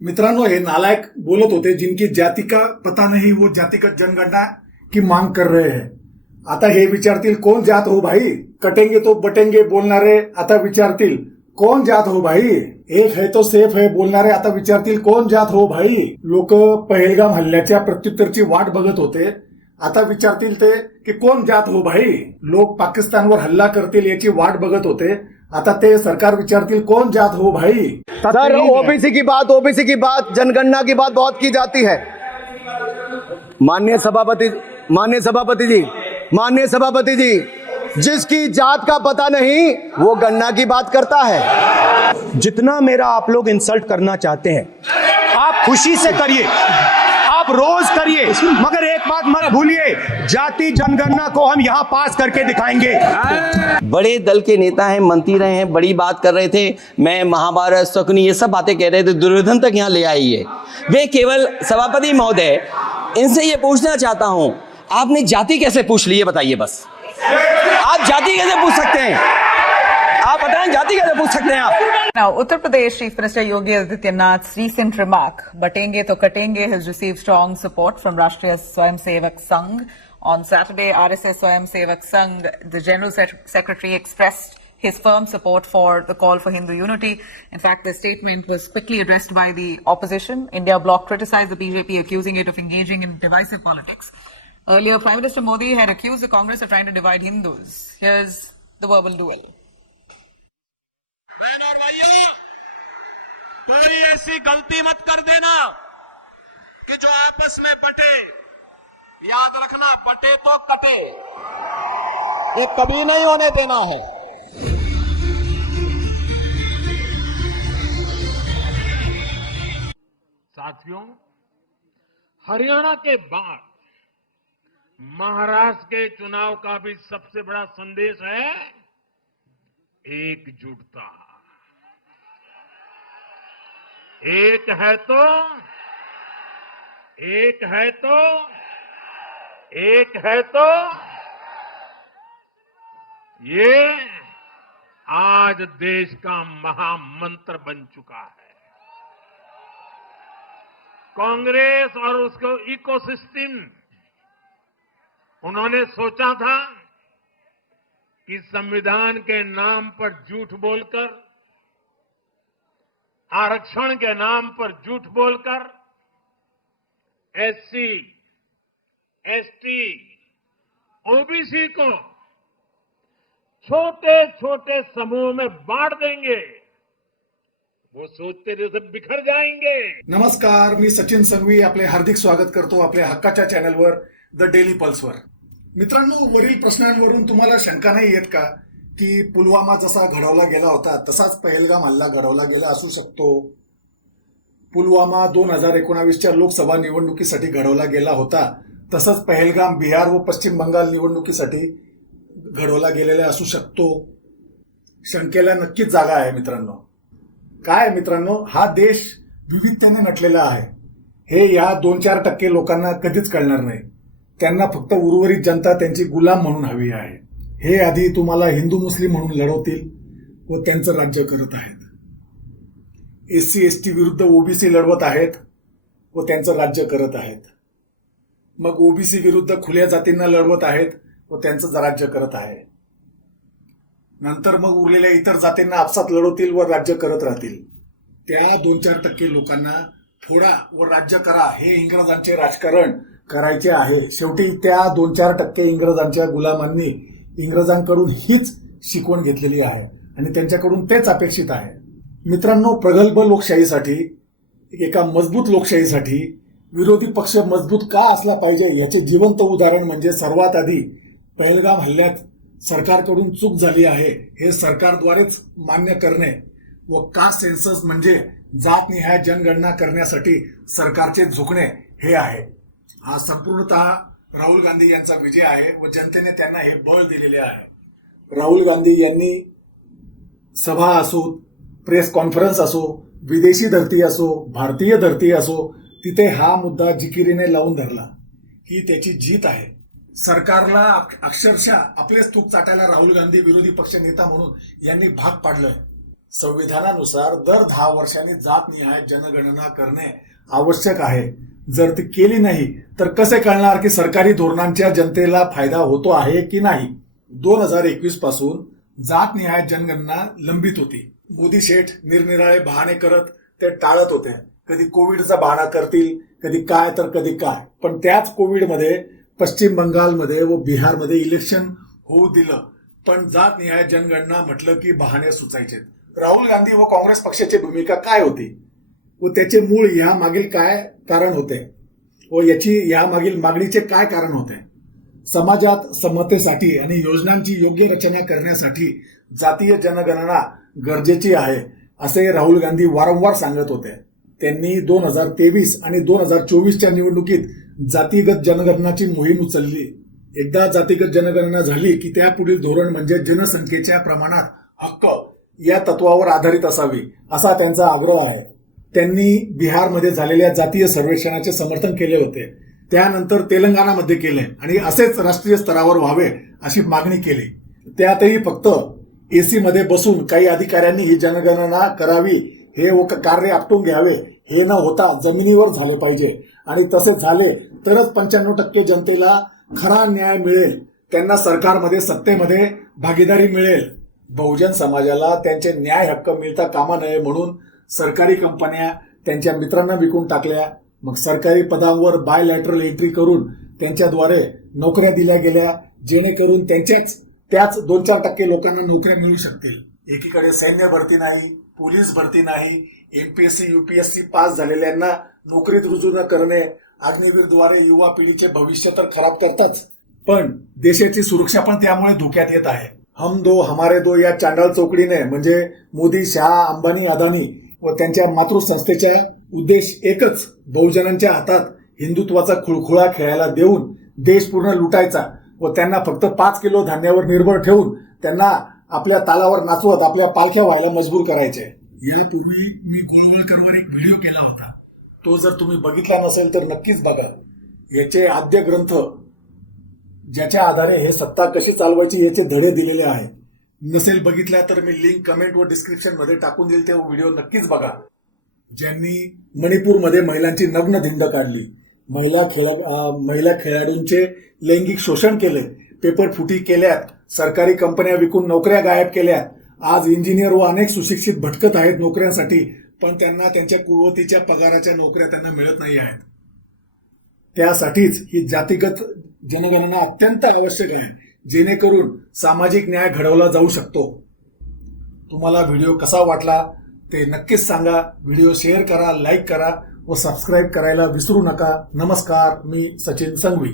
मित्रांनो, हे नालायक बोलत होते जिनकी जाति का पता नहीं वो जातिगत जनगणना की मांग कर रहे हैं। आता हे विचारतील कोण जात हो भाई, कटेंगे तो बटेंगे बोलणारे आता विचारतील कोण जात हो भाई, एक है तो सेफ है बोलणारे आता विचारतील कोण जात हो भाई। लोक पहलगाम हल्ल्याच्या प्रत्युत्तरची वाट बघत होते, आता विचारतील ते की कोण जात हो भाई। लोक पाकिस्तानवर हल्ला करतील याची वाट बघत होते, आता ते सरकार विचारतील कोण जात हो भाई। सर, ओबीसी की बात जनगणना की बात बहुत की जाती है। माननीय सभापति जी, जिसकी जात का पता नहीं वो गणना की बात करता है। जितना मेरा आप लोग इंसल्ट करना चाहते हैं आप खुशी से करिए, आप रोज करिए, मगर एक बात मत भूलिए, जाति जनगणना को हम यहाँ पास करके दिखाएंगे। बड़े दल के नेता हैं, मंत्री रहे हैं, बड़ी बात कर रहे थे, मैं महाभारत शकुनी ये सब बातें कह रहे थे, दुर्योधन तक यहाँ ले आई है। वे केवल सभापति महोदय, इनसे ये पूछना चाहता हूँ, आपने जाति कैसे पूछ ली है बताइए बस। आप जाति कैसे पूछ सकते हैं, आप बताएं जाति कैसे पूछ सकते हैं आप। Now, Uttar Pradesh Chief Minister Yogi Adityanath's recent remark, "Batenge to katenge," has received strong support from Rashtriya Swayamsevak Sangh. On Saturday, RSS Swayamsevak Sangh, the General Secretary, expressed his firm support for the call for Hindu unity. In fact, the statement was quickly addressed by the opposition. India bloc criticized the BJP, accusing it of engaging in divisive politics. Earlier, Prime Minister Modi had accused the Congress of trying to divide Hindus. Here's the verbal duel. बहन और भाइयों, कोई ऐसी गलती मत कर देना कि जो आपस में बटे। याद रखना, बटे तो कटे, ये कभी नहीं होने देना है। साथियों, हरियाणा के बाद महाराष्ट्र के चुनाव का भी सबसे बड़ा संदेश है एकजुटता। एक है तो ये आज देश का महामंत्र बन चुका है। कांग्रेस और उसको इकोसिस्टम, उन्होंने सोचा था कि संविधान के नाम पर झूठ बोलकर, आरक्षण के नाम पर झूठ बोलकर एससी, एसटी, ओबीसी को छोटे छोटे समूह में बांट देंगे। वो सोचते थे सब बिखर जाएंगे। नमस्कार, मी सचिन संघवी आपले हार्दिक स्वागत करतो आपल्या हक्काच्या चॅनलवर द डेली पल्सवर। मित्रांनो, वरील प्रश्नांवरून तुम्हाला शंका नाही येत का की पुलवामा जसा घडवला गेला होता तसाच पहलगाम हल्ला घडवला गेला असू शकतो? पुलवामा 2019च्या लोकसभा निवडणुकीसाठी घडवला गेला होता, तसंच पहलगाम बिहार व पश्चिम बंगाल निवडणुकीसाठी घडवला गेलेला असू शकतो? शंकेला नक्कीच जागा आहे मित्रांनो। काय मित्रांनो, हा देश विविधतेने नटलेला आहे, हे या 2-4% लोकांना कधीच कळणार नाही। त्यांना फक्त उर्वरित जनता त्यांची गुलाम म्हणून हवी आहे। हे आधी तुम्हाला हिंदू मुस्लिम म्हणून लढवतील व त्यांचं राज्य करत आहेत। एससी एसटी विरुद्ध ओबीसी लढवत आहेत व त्यांचं राज्य करत आहेत। मग ओबीसी विरुद्ध खुल्या जातींना लढवत आहेत व त्यांचं राज्य करत आहे। नंतर मग उरलेल्या इतर जातींना आपसात लढवतील व राज्य करत राहतील। त्या 2-4% लोकांना फोडा व राज्य करा, हे इंग्रजांचे राजकारण करायचे आहे। शेवटी त्या 2-4% इंग्रजांच्या गुलामांनी इंग्रजांकडून हीच शिकवण घेतलेली आहे आणि त्यांच्याकडून तेच अपेक्षित आहे। मित्रांनो, प्रगल्भ लोकशाहीसाठी, एका मजबूत लोकशाहीसाठी विरोधी पक्ष मजबूत का असला पाहिजे याचे जिवंत उदाहरण म्हणजे सर्वात आधी पहलगाम हल्ल्यात सरकारकडून चूक झाली आहे हे सरकारद्वारेच मान्य करणे व कास्ट सेन्सस म्हणजे जातनिहाय जनगणना करण्यासाठी सरकारचे झुकणे हे आहे। हा संपूर्णतः राहुल गांधी यांचा विजय आहे व जनतेने त्यांना हे बळ दिलेले आहे। राहुल गांधी यांनी सभा असो, प्रेस कॉन्फरन्स असो, विदेशी धरती असो, भारतीय धरती असो, तिथे हा मुद्दा जिकिरीने लावून धरला। ही त्याची जीत आहे। सरकारला अक्षरशः आपलेच थूक चाटायला राहुल गांधी विरोधी पक्ष नेता म्हणून यांनी भाग पाडलंय। संविधानानुसार दर 10 वर्षांनी जातनिहाय जनगणना करणे आवश्यक आहे. जर ती केली नाही तर कसे कळणार की सरकारी धोरणांच्या जनतेला फायदा होतो आहे की नाही. 2021 पासून जातनिहाय जनगणना लंबित होती. मोदी शेठ निरनिराळे बहाणे करत ते टाळत होते. कधी कोविडचा बहाणा करतील, कधी काय तर कधी काय. पण त्याच कोविडमध्ये पश्चिम बंगालमध्ये व बिहारमध्ये इलेक्शन होऊ दिलं, पण जातनिहाय जनगणना म्हटलं की बहाणे सुचायचे. राहुल गांधी व काँग्रेस पक्षाची भूमिका काय होती व त्याचे मूळ या मागील काय कारण होते व या मागील मागणीचे काय कारण होते. समाजात समतेसाठी आणि योजनांची योग्य रचना करण्यासाठी जातीय जनगणना गरजेची आहे असे राहुल गांधी वारंवार सांगत होते. त्यांनी 2023 आणि 2024च्या निवडणुकीत जातीगत जनगणनाची मोहीम उचलली. एकदा जातीगत जनगणना झाली की त्यापुढील धोरण म्हणजे जनसंख्येच्या प्रमाणात हक्क या तत्वावर आधारित असावी असा त्यांचा आग्रह आहे. त्यांनी बिहारमध्ये झालेल्या जातीय सर्वेक्षणाचे समर्थन केले होते. त्यानंतर तेलंगणामध्ये केले आणि असेच राष्ट्रीय स्तरावर व्हावे अशी मागणी केली. त्यातही फक्त एसी मध्ये बसून काही अधिकाऱ्यांनी ही जनगणना करावी, हे कार्य आपटून घ्यावे, हे न होता जमिनीवर झाले पाहिजे आणि तसे झाले तरच 95% जनतेला खरा न्याय मिळेल, त्यांना सरकारमध्ये सत्तेमध्ये भागीदारी मिळेल. बहुजन समाजाला त्यांचे न्याय हक्क मिळता कामा नये म्हणून सरकारी कंपन्या त्यांच्या मित्रांना विकून टाकल्या. मग सरकारी पदांवर बायलॅटरल एंट्री करून त्यांच्याद्वारे नोकऱ्या दिल्या गेल्या, जेणेकरून त्याच 2-4% लोकांना नोकऱ्या मिळू शकतील. एकीकडे सैन्य भरती नाही, पोलीस भरती नाही, एमपीएससी यूपीएससी पास झालेल्यांना नोकरीत रुजू न करणे, अग्निवीरद्वारे युवा पिढीचे भविष्य तर खराब करताच, पण देशाची सुरक्षा पण त्यामुळे धोक्यात येत आहे. हम दो हमारे दो या चांडाळ चौकडीने म्हणजे मोदी, शहा, अंबानी, अदानी व त्यांच्या मातृसंस्थेचा उद्देश एकच, बहुजनांच्या हातात हिंदुत्वाचा खुळखुळा खेळायला देऊन देश पूर्ण लुटायचा व त्यांना फक्त 5 किलो धान्यावर निर्भर ठेवून त्यांना आपल्या तालावर नाचवत आपल्या पालख्या व्हायला मजबूर करायचे. यापूर्वी मी गोळवळकरवर एक व्हिडिओ केला होता. तो जर तुम्ही बघितला नसेल तर नक्कीच बघा. याचे आद्य ग्रंथ ज्याच्या आधारे हे सत्ता कशी चालवायची याचे धडे दिलेले आहे. नसेल बघितला तर मी लिंक कमेंट व डिस्क्रिप्शन मध्ये टाकून देईल, ते व्हिडिओ नक्कीच बघा. ज्यांनी मणिपूरमध्ये महिलांची नग्न धिंड काढली, महिला खेळाडूंचे लैंगिक शोषण केले, पेपर फुटी केल्यात, सरकारी कंपन्या विकून नोकऱ्या गायब केल्या. आज इंजिनियर व अनेक सुशिक्षित भटकत आहेत नोकऱ्यांसाठी, पण त्यांना त्यांच्या कुवतीच्या पगाराच्या नोकऱ्या त्यांना मिळत नाही आहेत. त्यासाठीच ही जातीगत जनगणना अत्यंत आवश्यक आहे, जेणेकरून सामाजिक न्याय घडवला जाऊ शकतो. तुम्हाला व्हिडिओ कसा वाटला ते नक्कीच सांगा. व्हिडिओ शेअर करा, लाईक करा व सबस्क्राईब करायला विसरू नका. नमस्कार, मी सचिन संघवी.